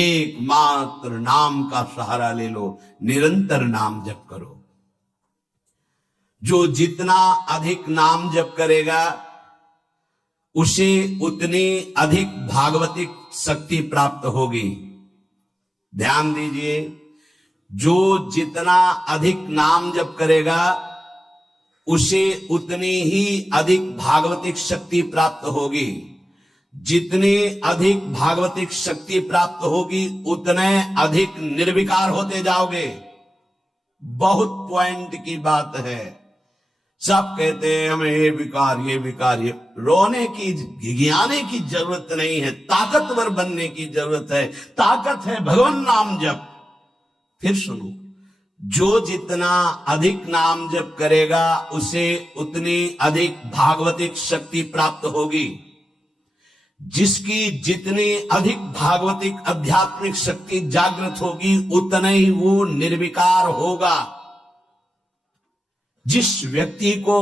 एकमात्र नाम का सहारा ले लो, निरंतर नाम जप करो। जो जितना अधिक नाम जप करेगा उसे उतनी अधिक भागवतिक शक्ति प्राप्त होगी। ध्यान दीजिए, जो जितना अधिक नाम जप करेगा उसे उतनी ही अधिक भागवतिक शक्ति प्राप्त होगी। जितनी अधिक भागवतिक शक्ति प्राप्त होगी उतने अधिक निर्विकार होते जाओगे। बहुत पॉइंट की बात है। सब कहते हैं हमें ये विकार ये विकार, ये रोने की गिगियाने की जरूरत नहीं है, ताकतवर बनने की जरूरत है। ताकत है भगवान नाम जप। फिर सुनो, जो जितना अधिक नाम जप करेगा उसे उतनी अधिक भागवतिक शक्ति प्राप्त होगी। जिसकी जितनी अधिक भागवतिक आध्यात्मिक शक्ति जागृत होगी उतना ही वो निर्विकार होगा। जिस व्यक्ति को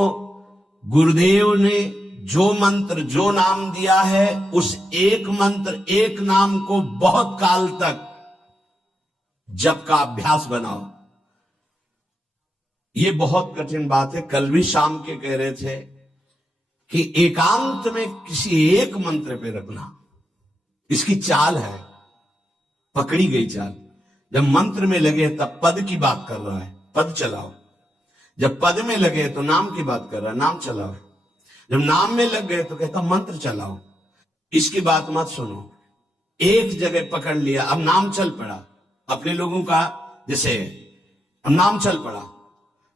गुरुदेव ने जो मंत्र जो नाम दिया है उस एक मंत्र एक नाम को बहुत काल तक जप का अभ्यास बनाओ। ये बहुत कठिन बात है। कल भी शाम के कह रहे थे कि एकांत में किसी एक मंत्र पे रखना, इसकी चाल है, पकड़ी गई चाल। जब मंत्र में लगे तब पद की बात कर रहा है, पद चलाओ। जब पद में लगे तो नाम की बात कर रहा है, नाम चलाओ। जब नाम में लग गए तो कहता मंत्र चलाओ। इसकी बात मत सुनो। एक जगह पकड़ लिया, अब नाम चल पड़ा। अपने लोगों का जैसे अब नाम चल पड़ा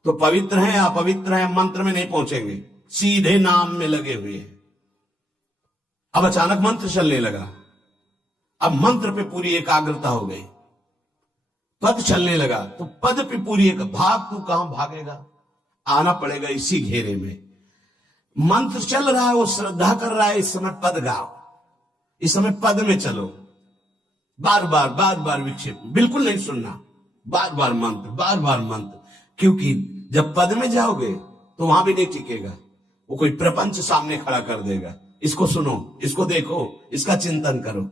तो पवित्र है या अपवित्र है मंत्र में नहीं पहुंचेंगे, सीधे नाम में लगे हुए हैं। अब अचानक मंत्र चलने लगा, अब मंत्र पे पूरी एकाग्रता हो गई। पद चलने लगा तो पद पे पूरी एक भाग, तू कहां भागेगा, आना पड़ेगा इसी घेरे में। मंत्र चल रहा है, वो श्रद्धा कर रहा है, इस समय पद गाओ, इस समय पद में चलो। बार बार विक्षेप बिल्कुल नहीं सुनना, बार बार मंत्र। क्योंकि जब पद में जाओगे तो वहां भी नहीं टिकेगा, वो कोई प्रपंच सामने खड़ा कर देगा। इसको सुनो, इसको देखो, इसका चिंतन करो।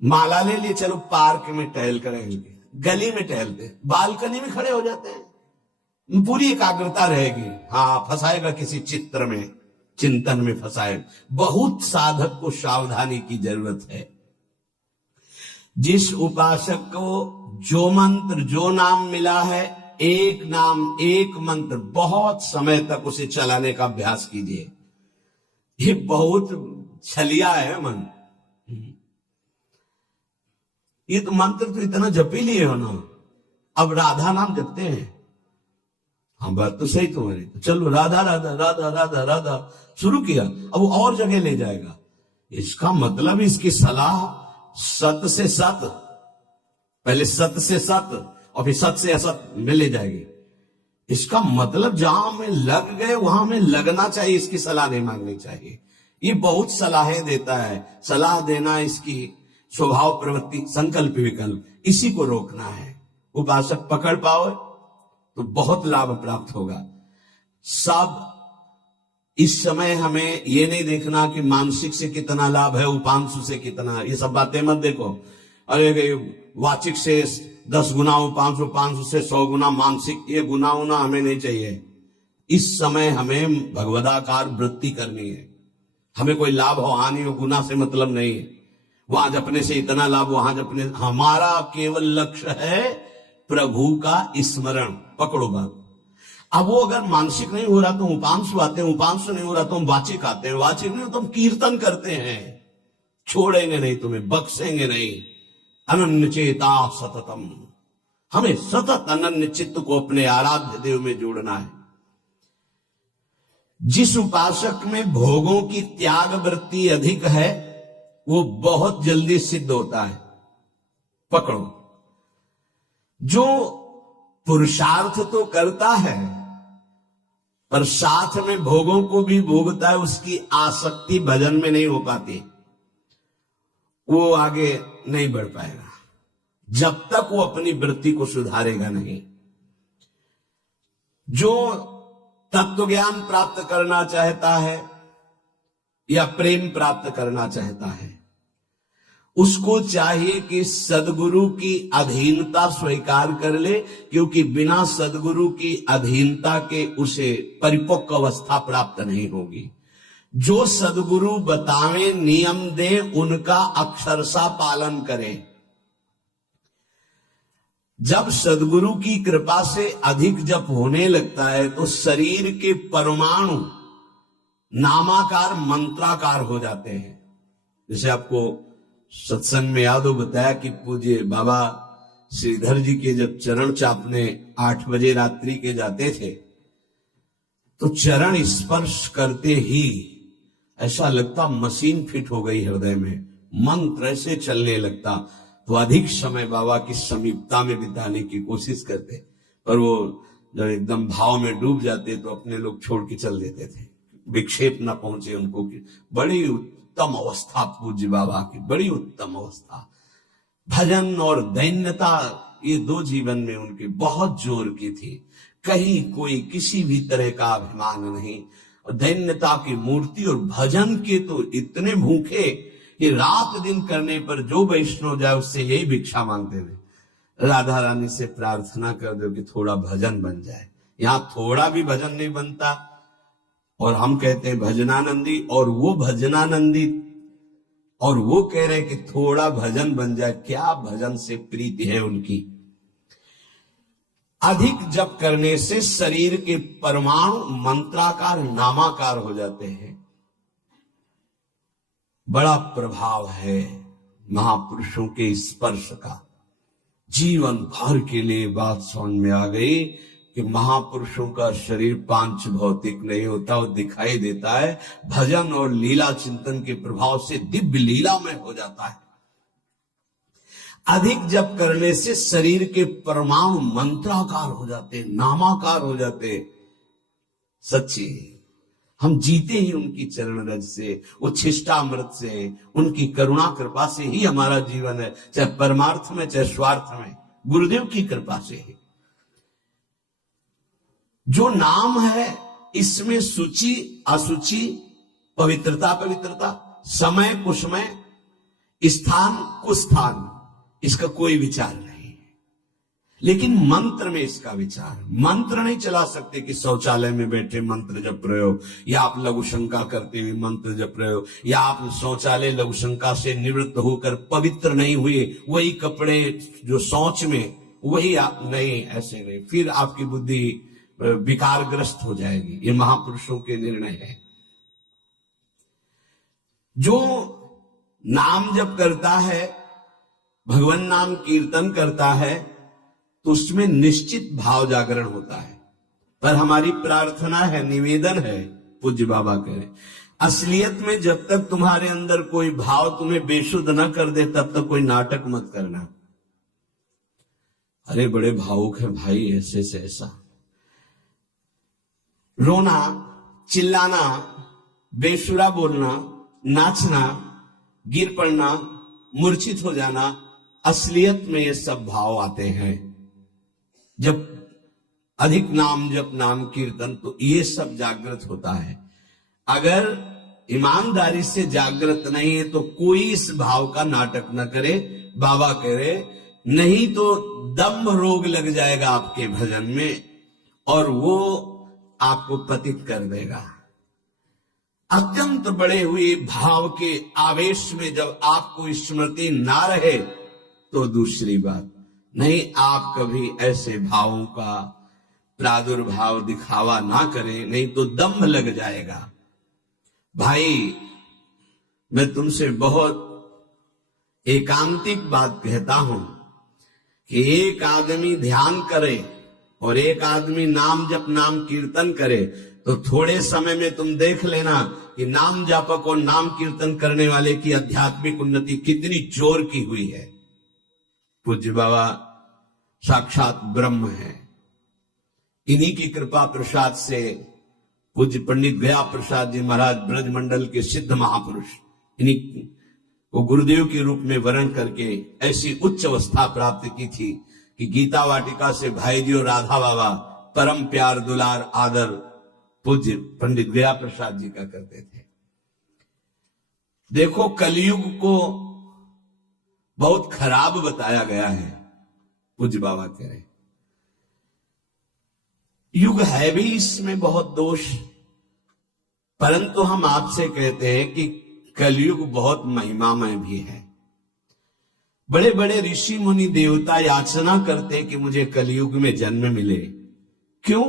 माला ले लिए, चलो पार्क में टहल करेंगे, गली में टहलते, बालकनी में खड़े हो जाते हैं, पूरी एकाग्रता रहेगी। हाँ, फंसाएगा किसी चित्र में, चिंतन में फंसाए। बहुत साधक को सावधानी की जरूरत है। जिस उपासक को जो मंत्र जो नाम मिला है, एक नाम एक मंत्र बहुत समय तक उसे चलाने का अभ्यास कीजिए। ये बहुत छलिया है मन। ये तो मंत्र तो इतना जप ही लिए हो ना, अब राधा नाम जपते हैं। हाँ, बात तो सही तुम्हारी। तो चलो राधा राधा राधा राधा राधा शुरू किया, अब वो और जगह ले जाएगा। इसका मतलब इसकी सलाह सत से सत, पहले सत से सत और फिर सत से असत में ले जाएगी। इसका मतलब जहां में लग गए वहां में लगना चाहिए, इसकी सलाह नहीं मांगनी चाहिए। ये बहुत सलाहें देता है, सलाह देना इसकी स्वभाव प्रवृत्ति संकल्प विकल्प, इसी को रोकना है। उपासक पकड़ पाओ तो बहुत लाभ प्राप्त होगा। सब इस समय हमें ये नहीं देखना कि मानसिक से कितना लाभ है, उपांशु से कितना, ये सब बातें मत देखो। अरे वाचिक से 10 गुना उपांशु, उपांशु से 100 गुना मानसिक, ये गुना उना हमें नहीं चाहिए। इस समय हमें भगवदाकार वृत्ति करनी है। हमें कोई लाभ हो हानि हो गुना से मतलब नहीं है। वहां जपने से इतना लाभ, वहां जपने, हमारा केवल लक्ष्य है प्रभु का स्मरण। पकड़ो बात। अब वो अगर मानसिक नहीं हो रहा तो उपांशु आते हैं, उपांशु नहीं हो रहा तो हम वाचिक आते हैं, वाचिक नहीं हो तो हम कीर्तन करते हैं। छोड़ेंगे नहीं तुम्हें, बख्शेंगे नहीं। अनन्य चेता सततम, हमें सतत अनन्य चित्त को अपने आराध्य देव में जोड़ना है। जिस उपासक में भोगों की त्याग वृत्ति अधिक है वो बहुत जल्दी सिद्ध होता है। पकड़ो, जो पुरुषार्थ तो करता है पर साथ में भोगों को भी भोगता है, उसकी आसक्ति भजन में नहीं हो पाती, वो आगे नहीं बढ़ पाएगा जब तक वो अपनी वृत्ति को सुधारेगा नहीं। जो तत्व ज्ञान प्राप्त करना चाहता है या प्रेम प्राप्त करना चाहता है, उसको चाहिए कि सदगुरु की अधीनता स्वीकार कर ले, क्योंकि बिना सदगुरु की अधीनता के उसे परिपक्व अवस्था प्राप्त नहीं होगी। जो सदगुरु बतावे, नियम दे, उनका अक्षरशः पालन करे। जब सदगुरु की कृपा से अधिक जप होने लगता है तो शरीर के परमाणु नामाकार मंत्राकार हो जाते हैं। जैसे आपको सत्संग में याद हो बताया कि पूज्य बाबा श्रीधर जी के जब चरण चापने 8 बजे रात्रि के जाते थे तो चरण स्पर्श करते ही ऐसा लगता मशीन फिट हो गई हृदय में, मंत्र ऐसे चलने लगता। तो अधिक समय बाबा की समीपता में बिताने की कोशिश करते, पर वो जब एकदम भाव में डूब जाते तो अपने लोग छोड़ के चल देते थे, विक्षेप न पहुंचे उनको। बड़ी उत्तम अवस्था पूज्य बाबा की, बड़ी उत्तम अवस्था। भजन और दैन्यता ये 2 जीवन में उनके बहुत जोर की थी। कहीं कोई किसी भी तरह का अभिमान नहीं, और दैन्यता की मूर्ति। और भजन के तो इतने भूखे कि रात दिन करने पर जो वैष्णव जाए उससे यही भिक्षा मांगते थे, राधा रानी से प्रार्थना कर दो कि थोड़ा भजन बन जाए। यहां थोड़ा भी भजन नहीं बनता, और हम कहते हैं भजनानंदी, और वो भजनानंदी और वो कह रहे हैं कि थोड़ा भजन बन जाए। क्या भजन से प्रीति है उनकी। अधिक जप करने से शरीर के परमाणु मंत्राकार नामाकार हो जाते हैं। बड़ा प्रभाव है महापुरुषों के स्पर्श का। जीवन भर के लिए बात समझ में आ गई कि महापुरुषों का शरीर पांच भौतिक नहीं होता, वो दिखाई देता है। भजन और लीला चिंतन के प्रभाव से दिव्य लीला में हो जाता है। अधिक जप करने से शरीर के परमाणु मंत्राकार हो जाते, नामाकार हो जाते। सच्ची हम जीते ही उनकी चरण रज से, उच्छिष्टामृत से, उनकी करुणा कृपा से ही हमारा जीवन है, चाहे परमार्थ में चाहे स्वार्थ में, गुरुदेव की कृपा से ही। जो नाम है इसमें सूची असुचि, पवित्रता पवित्रता, समय कुसमय, स्थान कुस्थान, इसका कोई विचार नहीं है। लेकिन मंत्र में इसका विचार। मंत्र नहीं चला सकते कि शौचालय में बैठे मंत्र जप रहे हो, या आप लघु शंका करते हुए मंत्र जप रहे हो, या आप शौचालय लघु शंका से निवृत्त होकर पवित्र नहीं हुए, वही कपड़े जो शौच में वही आप नहीं, ऐसे नहीं, फिर आपकी बुद्धि विकारग्रस्त हो जाएगी। ये महापुरुषों के निर्णय है। जो नाम जप करता है, भगवान नाम कीर्तन करता है, तो उसमें निश्चित भाव जागरण होता है। पर हमारी प्रार्थना है, निवेदन है, पूज्य बाबा कह रहे, असलियत में जब तक तुम्हारे अंदर कोई भाव तुम्हें बेशुद्ध न कर दे तब तक कोई नाटक मत करना। अरे बड़े भावुक है भाई, ऐसे से ऐसा रोना, चिल्लाना, बेसुरा बोलना, नाचना, गिर पड़ना, मूर्छित हो जाना, असलियत में ये सब भाव आते हैं। जब अधिक नाम जप, नाम कीर्तन, तो ये सब जागृत होता है। अगर ईमानदारी से जागृत नहीं है तो कोई इस भाव का नाटक न करे। बाबा कह रहे, नहीं तो दम्भ रोग लग जाएगा आपके भजन में और वो आपको पतित कर देगा। अत्यंत बड़े हुए भाव के आवेश में जब आपको स्मृति ना रहे तो दूसरी बात नहीं। आप कभी ऐसे भावों का प्रादुर्भाव दिखावा ना करें, नहीं तो दम्भ लग जाएगा। भाई मैं तुमसे बहुत एकांतिक बात कहता हूं कि एक आदमी ध्यान करे और एक आदमी नाम जप, नाम कीर्तन करे, तो थोड़े समय में तुम देख लेना कि नाम जापक और नाम कीर्तन करने वाले की आध्यात्मिक उन्नति कितनी जोर की हुई है। पूज्य बाबा साक्षात ब्रह्म है। इन्हीं की कृपा प्रसाद से पूज्य पंडित गया प्रसाद जी महाराज ब्रजमंडल के सिद्ध महापुरुष, इन्हीं को गुरुदेव के रूप में वर्ण करके ऐसी उच्च अवस्था प्राप्त की थी कि गीता वाटिका से भाई जी और राधा बाबा परम प्यार, दुलार, आदर पूज्य पंडित गया प्रसाद जी का करते थे। देखो कलयुग को बहुत खराब बताया गया है। पूज्य बाबा कह रहे युग है भी इसमें बहुत दोष, परंतु हम आपसे कहते हैं कि कलयुग बहुत महिमामय भी है। बड़े बड़े ऋषि मुनि देवता याचना करते कि मुझे कलयुग में जन्म मिले। क्यों?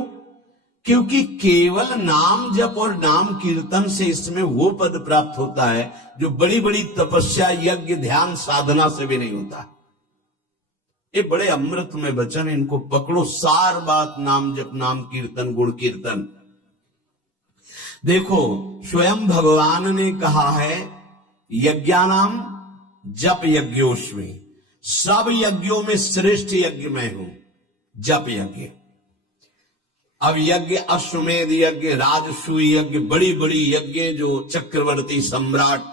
क्योंकि केवल नाम जप और नाम कीर्तन से इसमें वो पद प्राप्त होता है जो बड़ी बड़ी तपस्या, यज्ञ, ध्यान, साधना से भी नहीं होता। ये बड़े अमृत में वचन, इनको पकड़ो, सार बात नाम जप, नाम कीर्तन, गुण कीर्तन। देखो स्वयं भगवान ने कहा है यज्ञानाम जप यज्ञोस्मि, सब यज्ञों में श्रेष्ठ यज्ञ मैं हूं, जप यज्ञ। अब यज्ञ, अश्वमेध यज्ञ, राजसूय यज्ञ, बड़ी बड़ी यज्ञ जो चक्रवर्ती सम्राट,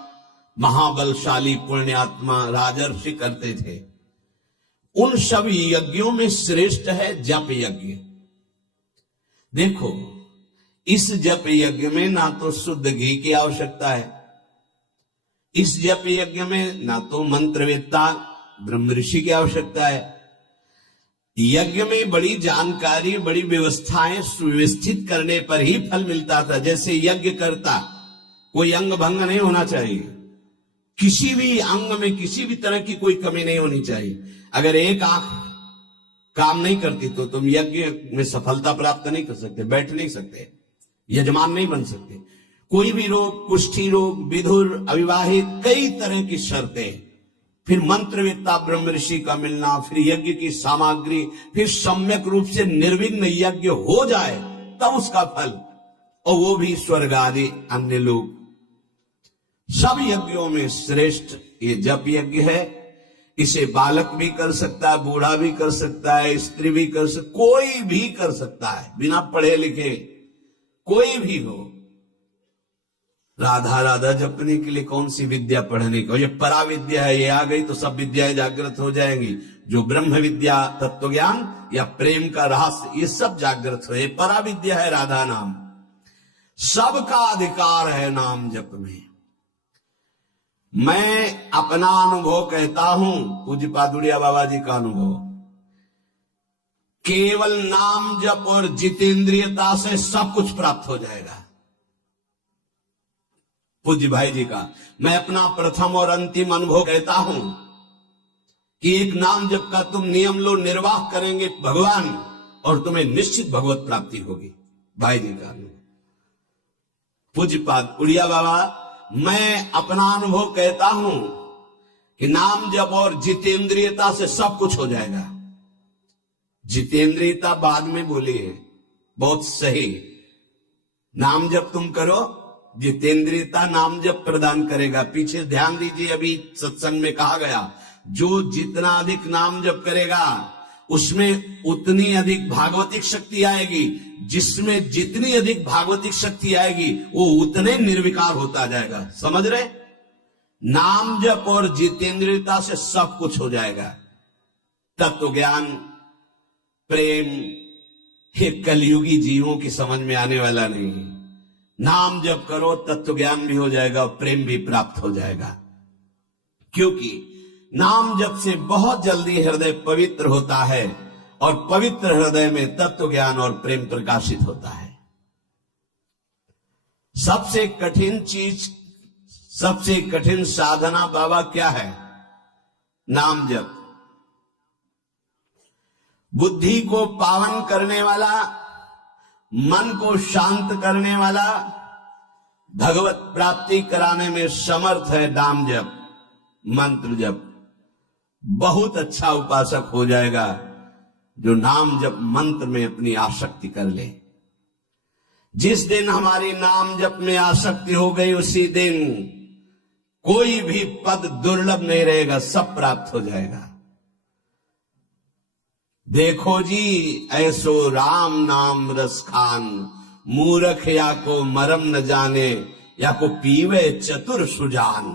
महाबलशाली, पुण्यात्मा, राजर्षि करते थे, उन सब यज्ञों में श्रेष्ठ है जप यज्ञ। देखो इस जप यज्ञ में ना तो शुद्ध घी की आवश्यकता है, इस जप यज्ञ में ना तो मंत्रवेत्ता ब्रह्म ऋषि की आवश्यकता है। यज्ञ में बड़ी जानकारी, बड़ी व्यवस्थाएं सुव्यवस्थित करने पर ही फल मिलता था। जैसे यज्ञ करता, कोई अंग भंग नहीं होना चाहिए, किसी भी अंग में किसी भी तरह की कोई कमी नहीं होनी चाहिए। अगर एक आंख काम नहीं करती तो तुम यज्ञ में सफलता प्राप्त नहीं कर सकते, बैठ नहीं सकते, यजमान नहीं बन सकते। कोई भी रोग, कुष्ठी रोग, विधुर, अविवाहित, कई तरह की शर्तें, फिर मंत्रवेत्ता ब्रह्म ऋषि का मिलना, फिर यज्ञ की सामग्री, फिर सम्यक रूप से निर्विघ्न यज्ञ हो जाए तब उसका फल, और वो भी स्वर्ग आदि अन्य लोग। सब यज्ञों में श्रेष्ठ ये जप यज्ञ है। इसे बालक भी कर सकता है, बूढ़ा भी कर सकता है, स्त्री भी कर सकता, कोई भी कर सकता है, बिना पढ़े लिखे कोई भी हो। राधा राधा जपने के लिए कौन सी विद्या पढ़ने की? ये परा विद्या है, ये आ गई तो सब विद्याएं जागृत हो जाएंगी। जो ब्रह्म विद्या, तत्व ज्ञान या प्रेम का रहस्य, ये सब जागृत हो। ये परा विद्या है राधा नाम। सबका अधिकार है नाम जप में। मैं अपना अनुभव कहता हूं, पूज्य पादुड़िया बाबा जी का अनुभव, केवल नाम जप और जितेंद्रियता से सब कुछ प्राप्त हो जाएगा। पूज्य भाई जी का मैं अपना प्रथम और अंतिम अनुभव कहता हूं कि एक नाम जप का तुम नियम लो, निर्वाह करेंगे भगवान, और तुम्हें निश्चित भगवत प्राप्ति होगी। भाई जी का अनुभव। पूज्य पाद उड़िया बाबा, मैं अपना अनुभव कहता हूं कि नाम जप और जितेंद्रियता से सब कुछ हो जाएगा। जितेंद्रियता बाद में बोली है, बहुत सही। नाम जप तुम करो, जितेंद्रियता नाम जप प्रदान करेगा। पीछे ध्यान दीजिए, अभी सत्संग में कहा गया, जो जितना अधिक नाम जप करेगा उसमें उतनी अधिक भागवतिक शक्ति आएगी, जिसमें जितनी अधिक भागवतिक शक्ति आएगी वो उतने निर्विकार होता जाएगा। समझ रहे? नाम जप और जितेंद्रियता से सब कुछ हो जाएगा। तत्व ज्ञान, प्रेम, ये कलयुगी जीवों की समझ में आने वाला नहीं है। नाम जप करो, तत्व ज्ञान भी हो जाएगा और प्रेम भी प्राप्त हो जाएगा। क्योंकि नाम जप से बहुत जल्दी हृदय पवित्र होता है, और पवित्र हृदय में तत्व ज्ञान और प्रेम प्रकाशित होता है। सबसे कठिन चीज, सबसे कठिन साधना बाबा क्या है? नाम जप। बुद्धि को पावन करने वाला, मन को शांत करने वाला, भगवत प्राप्ति कराने में समर्थ है नाम जप, मंत्र जप। बहुत अच्छा उपासक हो जाएगा जो नाम जप मंत्र में अपनी आसक्ति कर ले। जिस दिन हमारी नाम जप में आसक्ति हो गई, उसी दिन कोई भी पद दुर्लभ नहीं रहेगा, सब प्राप्त हो जाएगा। देखो जी, ऐसो राम नाम रस खान, मूर्ख या को मरम न जाने, या को पीवे चतुर सुजान।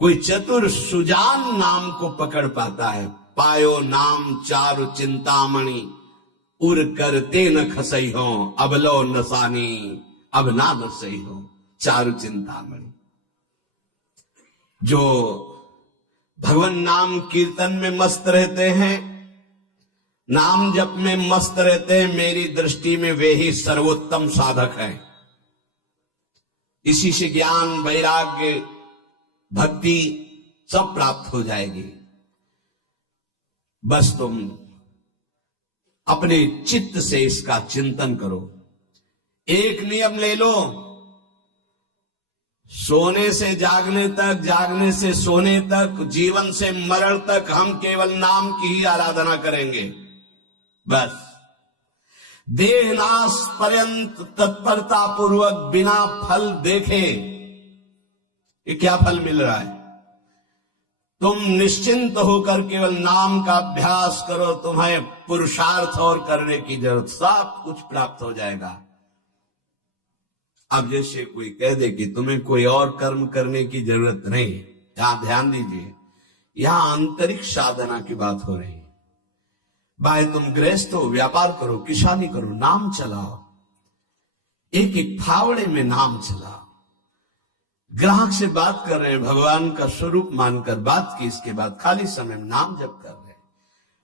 कोई चतुर सुजान नाम को पकड़ पाता है। पायो नाम चारु चिंतामणि, उर करते न खसई हो, अब लो नसानी, अब ना नसई हो। चारु चिंतामणि, जो भगवान नाम कीर्तन में मस्त रहते हैं, नाम जप में मस्त रहते हैं। मेरी दृष्टि में वे ही सर्वोत्तम साधक हैं। इसी से ज्ञान, वैराग्य, भक्ति सब प्राप्त हो जाएगी। बस तुम अपने चित्त से इसका चिंतन करो। एक नियम ले लो, सोने से जागने तक, जागने से सोने तक, जीवन से मरण तक हम केवल नाम की ही आराधना करेंगे। बस देहनाश पर्यंत तत्परता पूर्वक बिना फल देखे, ये क्या फल मिल रहा है? तुम निश्चिंत होकर केवल नाम का अभ्यास करो। तुम्हें पुरुषार्थ और करने की जरूरत, सब कुछ प्राप्त हो जाएगा। अब जैसे कोई कह दे कि तुम्हें कोई और कर्म करने की जरूरत नहीं, यहां ध्यान दीजिए, यहां आंतरिक साधना की बात हो रही है। भाई तुम गृहस्थ हो, व्यापार करो, किसानी करो, नाम चलाओ, एक एक फावड़े में नाम चलाओ। ग्राहक से बात कर रहे हैं, भगवान का स्वरूप मानकर बात की, इसके बाद खाली समय में नाम जप कर रहे हैं।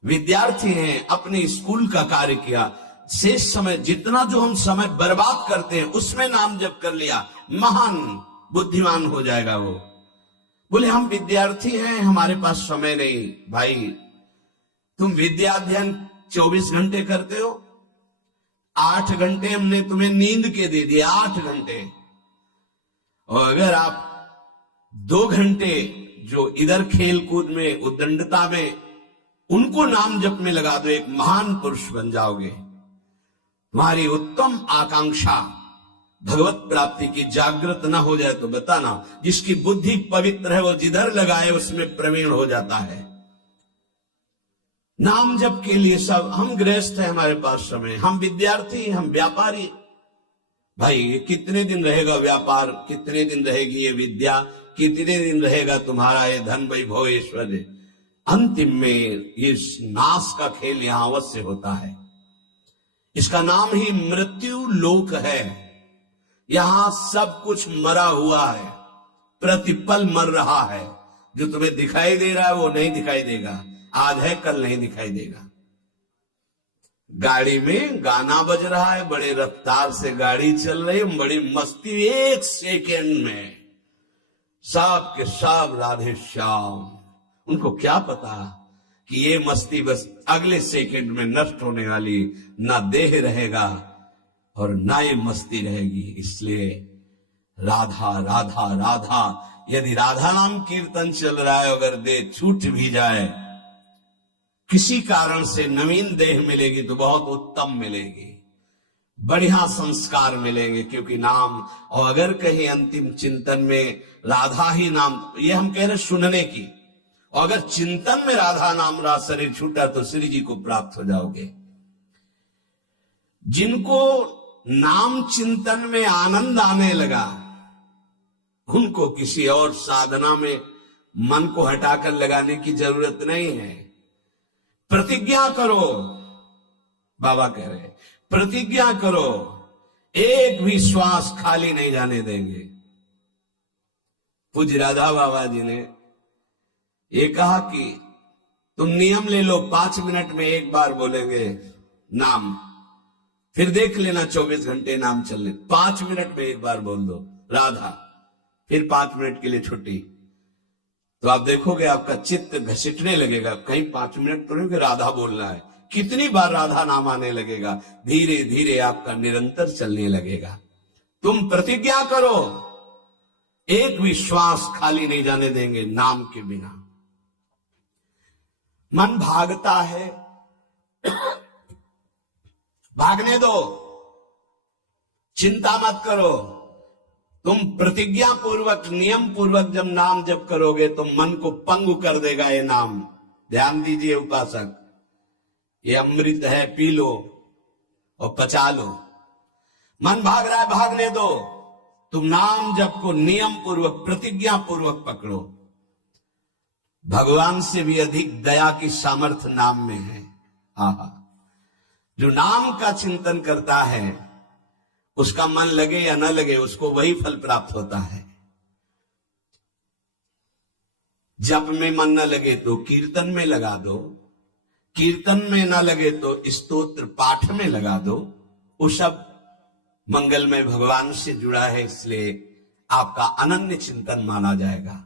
विद्यार्थी हैं, अपने स्कूल का कार्य किया, शेष समय जितना जो हम समय बर्बाद करते हैं उसमें नाम जप कर लिया, महान बुद्धिमान हो जाएगा वो। बोले हम विद्यार्थी हैं, हमारे पास समय नहीं। भाई तुम विद्या अध्ययन 24 घंटे करते हो, 8 घंटे हमने तुम्हें नींद के दे दिए, 8 घंटे। और अगर आप 2 घंटे जो इधर खेल कूद में, उद्दंडता में, उनको नाम जप में लगा दो, एक महान पुरुष बन जाओगे। तुम्हारी उत्तम आकांक्षा भगवत प्राप्ति की जागृत न हो जाए तो बताना। जिसकी बुद्धि पवित्र है वो जिधर लगाए उसमें प्रवीण हो जाता है। नाम जप के लिए सब, हम गृहस्थ हैं, हमारे पास समय, हम विद्यार्थी, हम व्यापारी। भाई ये कितने दिन रहेगा व्यापार, कितने दिन रहेगी ये विद्या, कितने दिन रहेगा तुम्हारा ये धन वैभव ऐश्वर्य? अंतिम में ये नाश का खेल यहां अवश्य होता है। इसका नाम ही मृत्यु लोक है। यहां सब कुछ मरा हुआ है, प्रतिपल मर रहा है। जो तुम्हें दिखाई दे रहा है वो नहीं दिखाई देगा, आज है कल नहीं दिखाई देगा। गाड़ी में गाना बज रहा है, बड़े रफ्तार से गाड़ी चल रही है, बड़ी मस्ती, 1 सेकेंड में सब के सब राधे श्याम। उनको क्या पता कि ये मस्ती बस अगले सेकंड में नष्ट होने वाली, ना देह रहेगा और ना ये मस्ती रहेगी। इसलिए राधा राधा राधा, यदि राधा नाम कीर्तन चल रहा है, अगर देह छूट भी जाए, किसी कारण से नवीन देह मिलेगी तो बहुत उत्तम मिलेगी, बढ़िया संस्कार मिलेंगे, क्योंकि नाम। और अगर कहीं अंतिम चिंतन में राधा ही नाम, ये हम कह रहे सुनने की, और अगर चिंतन में राधा नाम रहा, शरीर छूटा तो श्री जी को प्राप्त हो जाओगे। जिनको नाम चिंतन में आनंद आने लगा, उनको किसी और साधना में मन को हटाकर लगाने की जरूरत नहीं है। प्रतिज्ञा करो, बाबा कह रहे, प्रतिज्ञा करो, एक भी श्वास खाली नहीं जाने देंगे। पूज्य राधा बाबा जी ने ये कहा कि तुम नियम ले लो, 5 मिनट में एक बार बोलेंगे नाम, फिर देख लेना 24 घंटे नाम चलने। 5 मिनट में एक बार बोल दो राधा, फिर 5 मिनट के लिए छुट्टी, तो आप देखोगे आपका चित्त घसीटने लगेगा। कहीं 5 मिनट तो राधा बोलना है, कितनी बार राधा नाम आने लगेगा, धीरे धीरे आपका निरंतर चलने लगेगा। तुम प्रतिज्ञा करो, एक भी श्वास खाली नहीं जाने देंगे नाम के बिना। मन भागता है, भागने दो, चिंता मत करो। तुम प्रतिज्ञा पूर्वक, नियम पूर्वक जब नाम जप करोगे तो मन को पंगु कर देगा ये नाम। ध्यान दीजिए उपासक, ये अमृत है, पी लो और पचा लो। मन भाग रहा है, भागने दो। तुम नाम जप को नियम पूर्वक, प्रतिज्ञा पूर्वक पकड़ो। भगवान से भी अधिक दया की सामर्थ्य नाम में है। आहा, जो नाम का चिंतन करता है उसका मन लगे या न लगे, उसको वही फल प्राप्त होता है। जप में मन न लगे तो कीर्तन में लगा दो, कीर्तन में न लगे तो स्तोत्र पाठ में लगा दो। वो सब मंगलमय भगवान से जुड़ा है, इसलिए आपका अनन्य चिंतन माना जाएगा।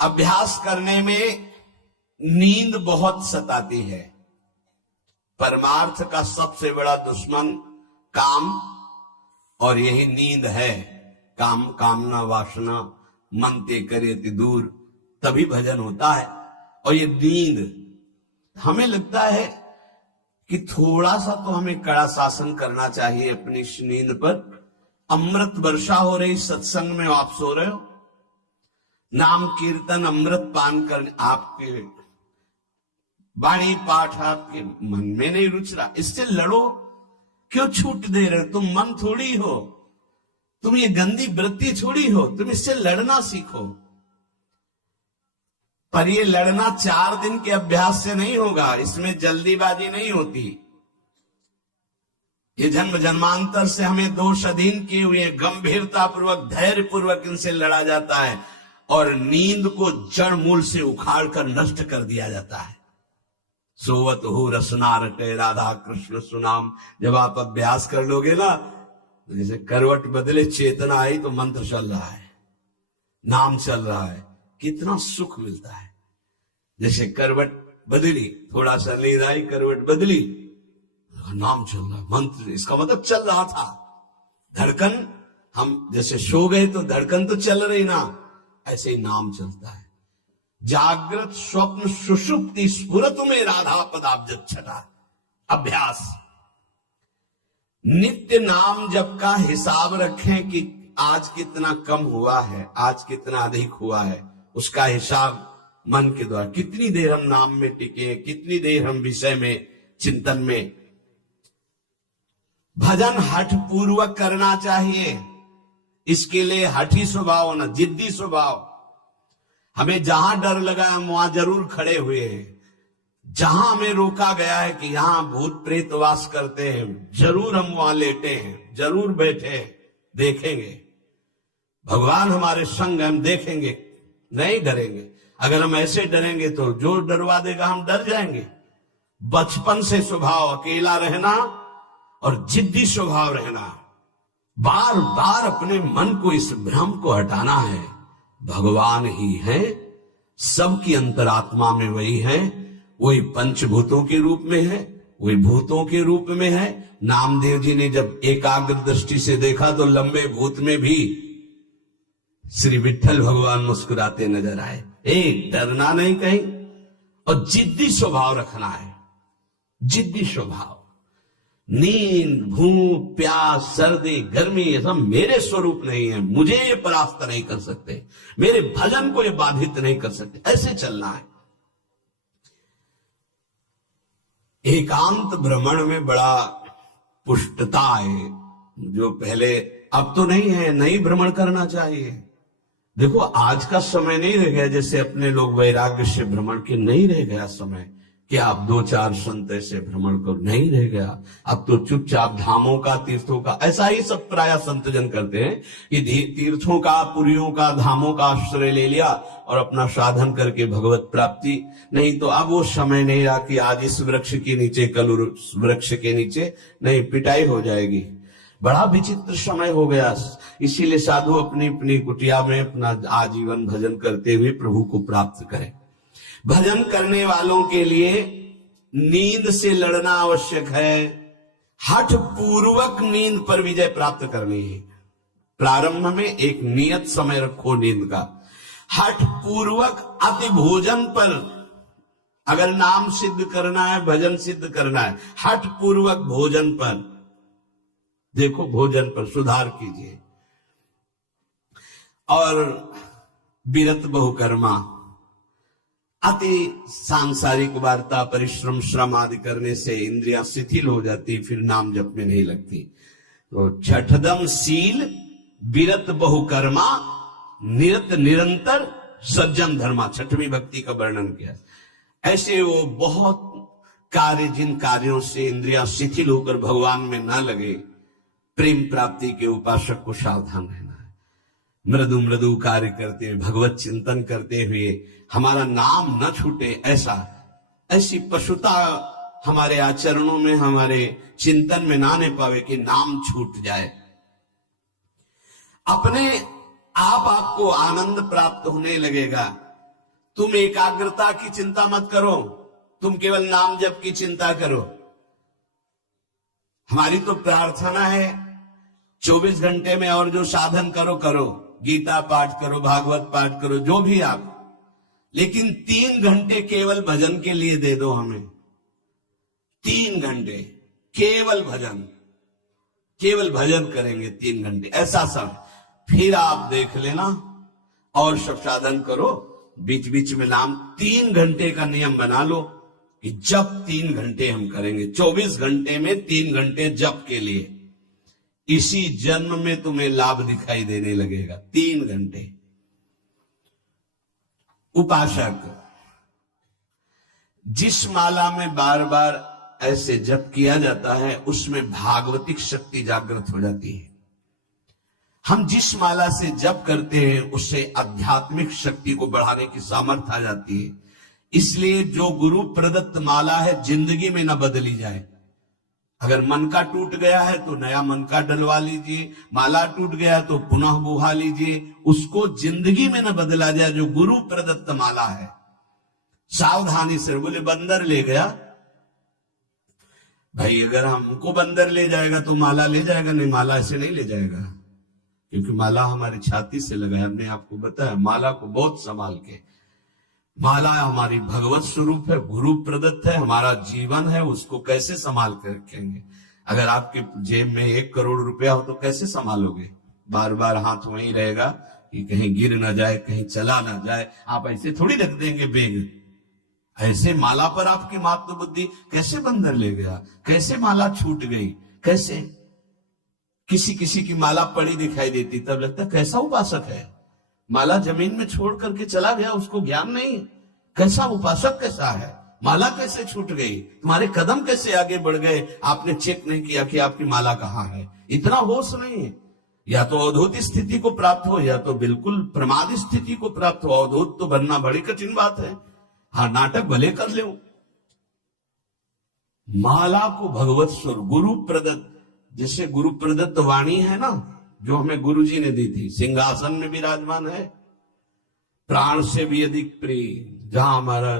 अभ्यास करने में नींद बहुत सताती है। परमार्थ का सबसे बड़ा दुश्मन काम और यही नींद है। काम कामना वासना मन ते करे ते दूर, तभी भजन होता है। और ये नींद, हमें लगता है कि थोड़ा सा तो हमें कड़ा शासन करना चाहिए अपनी इस नींद पर। अमृत वर्षा हो रही सत्संग में, आप सो रहे हो, नाम कीर्तन अमृत पान कर, आपके वाणी पाठ आपके मन में नहीं रुच रहा, इससे लड़ो। क्यों छूट दे रहे हो? तुम मन थोड़ी हो, तुम ये गंदी वृत्ति थोड़ी हो, तुम इससे लड़ना सीखो। पर ये लड़ना 4 दिन के अभ्यास से नहीं होगा, इसमें जल्दीबाजी नहीं होती। ये जन्म जन्मांतर से हमें दोष अधीन किए हुए गंभीरता पूर्वक धैर्य पूर्वक इनसे लड़ा जाता है और नींद को जड़ मूल से उखाड़ कर नष्ट कर दिया जाता है। सोवत हो रसना रटे राधा कृष्ण सुनाम। जब आप अभ्यास कर लोगे ना, जैसे करवट बदले चेतना आई तो मंत्र चल रहा है, नाम चल रहा है, कितना सुख मिलता है। जैसे करवट बदली, थोड़ा सा नींद आई, करवट बदली, नाम चल रहा है, मंत्र, इसका मतलब चल रहा था। धड़कन, हम जैसे सो गए तो धड़कन तो चल रही ना, ऐसे ही नाम चलता है। जागृत स्वप्न सुषुप्ति स्फुरतु में राधा पदाब्ज छटा। अभ्यास, नित्य नाम जप का हिसाब रखें कि आज कितना कम हुआ है, आज कितना अधिक हुआ है, उसका हिसाब मन के द्वारा। कितनी देर हम नाम में टिके, कितनी देर हम विषय में चिंतन में। भजन हठ पूर्वक करना चाहिए, इसके लिए हठी स्वभाव होना, जिद्दी स्वभाव। हमें जहां डर लगा हम वहां जरूर खड़े हुए हैं। जहां हमें रोका गया है कि यहां भूत प्रेत वास करते हैं, जरूर हम वहां लेटे हैं, जरूर बैठे हैं, देखेंगे। भगवान हमारे संग, हम देखेंगे, नहीं डरेंगे। अगर हम ऐसे डरेंगे तो जो डरवा देगा हम डर जाएंगे। बचपन से स्वभाव अकेला रहना और जिद्दी स्वभाव रहना, बार बार अपने मन को इस भ्रम को हटाना है। भगवान ही है, सबकी अंतरात्मा में वही है, वही पंचभूतों के रूप में है, वही भूतों के रूप में है। नामदेव जी ने जब एकाग्र दृष्टि से देखा तो लंबे भूत में भी श्री विठ्ठल भगवान मुस्कुराते नजर आए। एक डरना नहीं कहीं, और जिद्दी स्वभाव रखना है, जिद्दी स्वभाव। नींद, भूख, प्यास, सर्दी, गर्मी, ये सब मेरे स्वरूप नहीं है, मुझे ये परास्त नहीं कर सकते, मेरे भजन को ये बाधित नहीं कर सकते, ऐसे चलना है। एकांत भ्रमण में बड़ा पुष्टता है, जो पहले, अब तो नहीं है, नहीं भ्रमण करना चाहिए। देखो आज का समय नहीं रह गया जैसे अपने लोग वैराग्य से भ्रमण के, नहीं रह गया समय कि आप 2-4 संत ऐसे भ्रमण करो, नहीं रह गया। अब तो चुपचाप धामों का, तीर्थों का, ऐसा ही सब प्राय संतजन करते हैं कि तीर्थों का, पुरियों का, धामों का आश्रय ले लिया और अपना साधन करके भगवत प्राप्ति। नहीं तो अब वो समय नहीं रहा कि आज इस वृक्ष के नीचे, कल उस वृक्ष के नीचे, नहीं, पिटाई हो जाएगी। बड़ा विचित्र समय हो गया। इसीलिए साधु अपनी अपनी कुटिया में अपना आजीवन भजन करते हुए प्रभु को प्राप्त करें। भजन करने वालों के लिए नींद से लड़ना आवश्यक है। हठ पूर्वक नींद पर विजय प्राप्त करनी है। प्रारंभ में एक नियत समय रखो नींद का। हठ पूर्वक अति भोजन पर, अगर नाम सिद्ध करना है, भजन सिद्ध करना है, हठ पूर्वक भोजन पर, देखो भोजन पर सुधार कीजिए। और विरत बहुकर्मा, अति सांसारिक वार्ता, परिश्रम, श्रम आदि करने से इंद्रियां शिथिल हो जाती, फिर नाम जप में नहीं लगती। तो छठदम शील, विरत बहुकर्मा, निरत निरंतर, सज्जन धर्मा, छठवीं भक्ति का वर्णन किया। ऐसे वो बहुत कार्य, जिन कार्यों से इंद्रियां शिथिल होकर भगवान में ना लगे, प्रेम प्राप्ति के उपासक को सावधान रहना है। मृदु मृदु कार्य करते हुए, भगवत चिंतन करते हुए हमारा नाम न छूटे, ऐसी पशुता हमारे आचरणों में, हमारे चिंतन में ना आने पावे कि नाम छूट जाए। अपने आप आपको आनंद प्राप्त होने लगेगा। तुम एकाग्रता की चिंता मत करो, तुम केवल नाम जप की चिंता करो। हमारी तो प्रार्थना है 24 घंटे में और जो साधन करो, गीता पाठ करो, भागवत पाठ करो, जो भी आप, लेकिन 3 घंटे केवल भजन के लिए दे दो हमें। 3 घंटे केवल भजन करेंगे 3 घंटे, ऐसा सब। फिर आप देख लेना और सब साधन करो, बीच बीच में नाम। 3 घंटे का नियम बना लो कि जप 3 घंटे हम करेंगे, 24 घंटे में 3 घंटे जप के लिए। इसी जन्म में तुम्हें लाभ दिखाई देने लगेगा। 3 घंटे। उपासक जिस माला में बार बार ऐसे जप किया जाता है उसमें भागवतिक शक्ति जागृत हो जाती है। हम जिस माला से जप करते हैं उससे आध्यात्मिक शक्ति को बढ़ाने की सामर्थ्य आ जाती है। इसलिए जो गुरु प्रदत्त माला है जिंदगी में न बदली जाए। अगर मन का टूट गया है तो नया मन का डलवा लीजिए, माला टूट गया तो पुनः बुहा लीजिए, उसको जिंदगी में न बदला जाए जो गुरु प्रदत्त माला है। सावधानी से। बोले बंदर ले गया, भाई अगर हमको बंदर ले जाएगा तो माला ले जाएगा? नहीं, माला ऐसे नहीं ले जाएगा, क्योंकि माला हमारी छाती से लगा है। हमने आपको बताया माला को बहुत संभाल के। माला हमारी भगवत स्वरूप है, गुरु प्रदत्त है, हमारा जीवन है, उसको कैसे संभाल कर रखेंगे? अगर आपके जेब में 1 करोड़ रुपया हो तो कैसे संभालोगे? बार बार हाथ वहीं रहेगा कि कहीं गिर ना जाए, कहीं चला ना जाए। आप ऐसे थोड़ी रख देंगे बैग। ऐसे माला पर आपकी मात्र बुद्धि कैसे बंदर ले गया? कैसे माला छूट गई? कैसे? किसी किसी की माला पड़ी दिखाई देती, तब लगता कैसा उपासक है। माला जमीन में छोड़ करके चला गया, उसको ज्ञान नहीं। कैसा उपासक कैसा है? माला कैसे छूट गई? तुम्हारे कदम कैसे आगे बढ़ गए? आपने चेक नहीं किया कि आपकी माला कहाँ है। इतना होश नहीं है। या तो अवधूत स्थिति को प्राप्त हो या तो बिल्कुल प्रमाद स्थिति को प्राप्त हो। अवधूत तो बनना बड़ी कठिन बात है। हाँ, नाटक भले कर ले। माला को भगवत स्वरूप गुरु प्रदत्त, जैसे गुरु प्रदत्त वाणी है ना, जो हमें गुरु जी ने दी थी, सिंहासन में विराजमान है, प्राण से भी अधिक प्रिय। जहां हमारा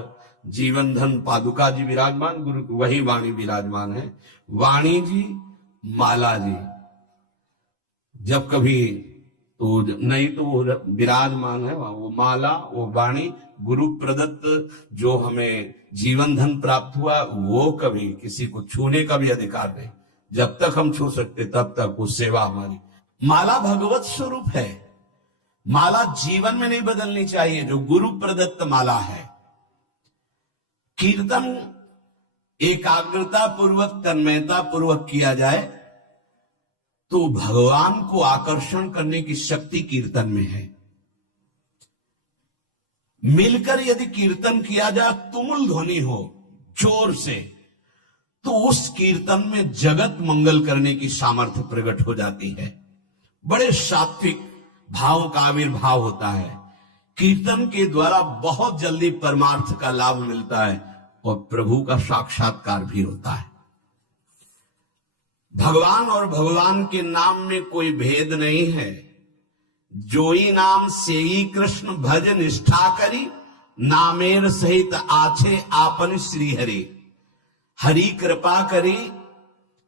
जीवन धन पादुका जी विराजमान, गुरु वही वाणी विराजमान है। वाणी जी, माला जी, जब कभी तो नहीं तो वो विराजमान है, वो माला, वो वाणी, गुरु प्रदत्त जो हमें जीवन धन प्राप्त हुआ, वो कभी किसी को छूने का भी अधिकार नहीं। जब तक हम छू सकते तब तक वो सेवा हमारी। माला भगवत स्वरूप है। माला जीवन में नहीं बदलनी चाहिए, जो गुरु प्रदत्त माला है। कीर्तन एकाग्रता पूर्वक, तन्मयता पूर्वक किया जाए तो भगवान को आकर्षण करने की शक्ति कीर्तन में है। मिलकर यदि कीर्तन किया जाए, तुमुल ध्वनि हो जोर से, तो उस कीर्तन में जगत मंगल करने की सामर्थ्य प्रकट हो जाती है। बड़े सात्विक भाव का आविर्भाव होता है। कीर्तन के द्वारा बहुत जल्दी परमार्थ का लाभ मिलता है और प्रभु का साक्षात्कार भी होता है। भगवान और भगवान के नाम में कोई भेद नहीं है। जोई नाम सेई कृष्ण भज निष्ठा करी, नामेर सहित आछे आपन श्री हरि। हरि कृपा करी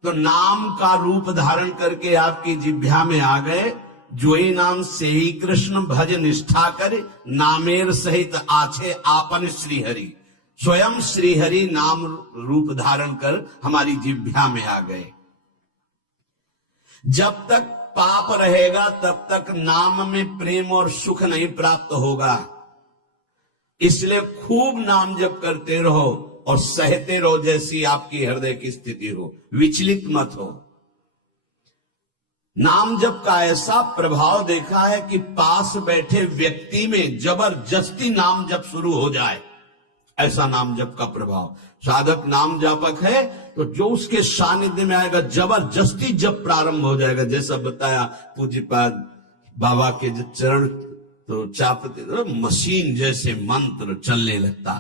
तो नाम का रूप धारण करके आपकी जिह्वा में आ गए। जोई नाम सेई कृष्ण भज निष्ठा करे, नामेर सहित आछे आपन श्री हरि। स्वयं श्री हरि नाम रूप धारण कर हमारी जिह्वा में आ गए। जब तक पाप रहेगा तब तक नाम में प्रेम और सुख नहीं प्राप्त होगा। इसलिए खूब नाम जप करते रहो और सहते रहो, जैसी आपकी हृदय की स्थिति हो, विचलित मत हो। नाम जप का ऐसा प्रभाव देखा है कि पास बैठे व्यक्ति में जबरदस्ती नाम जप शुरू हो जाए, ऐसा नाम जप का प्रभाव। साधक नाम जापक है तो जो उसके सानिध्य में आएगा जबरदस्ती जब प्रारंभ हो जाएगा। जैसा बताया पूज्यपाद बाबा के जो चरण तो चापते तो मशीन जैसे मंत्र चलने लगता।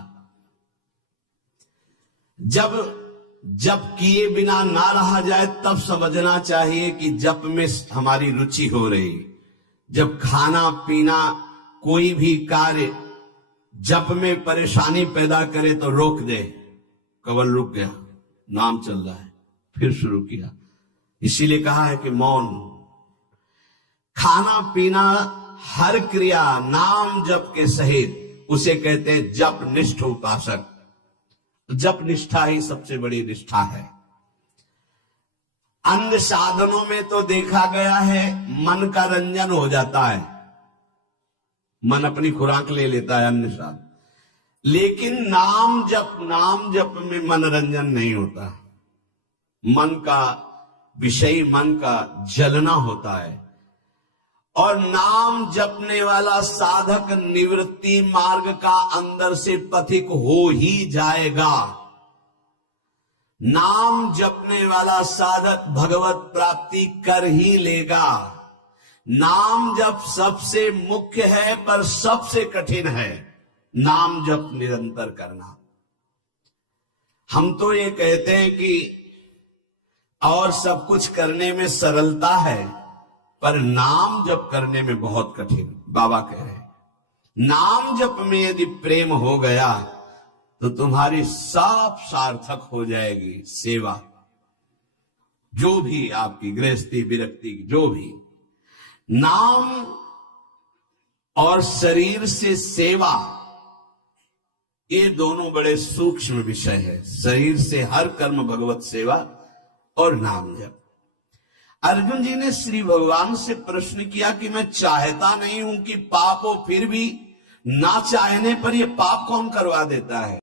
जब जप किए बिना ना रहा जाए तब समझना चाहिए कि जप में हमारी रुचि हो रही। जब खाना पीना कोई भी कार्य जप में परेशानी पैदा करे तो रोक दे। कवल रुक गया, नाम चल रहा है, फिर शुरू किया। इसीलिए कहा है कि मौन। खाना पीना हर क्रिया नाम जप के सहित उसे कहते हैं जप निष्ठ उपासक। जप निष्ठा ही सबसे बड़ी निष्ठा है। अन्य साधनों में तो देखा गया है मन का रंजन हो जाता है, मन अपनी खुराक ले लेता है अन्य साधन, लेकिन नाम जप में मनोरंजन नहीं होता। मन का विषय, मन का जलना होता है। और नाम जपने वाला साधक निवृत्ति मार्ग का अंदर से पथिक हो ही जाएगा। नाम जपने वाला साधक भगवत प्राप्ति कर ही लेगा। नाम जप सबसे मुख्य है पर सबसे कठिन है नाम जप निरंतर करना। हम तो ये कहते हैं कि और सब कुछ करने में सरलता है, पर नाम जप करने में बहुत कठिन। बाबा कह रहे हैं नाम जप में यदि प्रेम हो गया तो तुम्हारी सब सार्थक हो जाएगी सेवा। जो भी आपकी गृहस्थी विरक्ति, जो भी नाम और शरीर से सेवा, ये दोनों बड़े सूक्ष्म विषय है। शरीर से हर कर्म भगवत सेवा और नाम जप। अर्जुन जी ने श्री भगवान से प्रश्न किया कि मैं चाहता नहीं हूं कि पाप हो, फिर भी ना चाहने पर ये पाप कौन करवा देता है।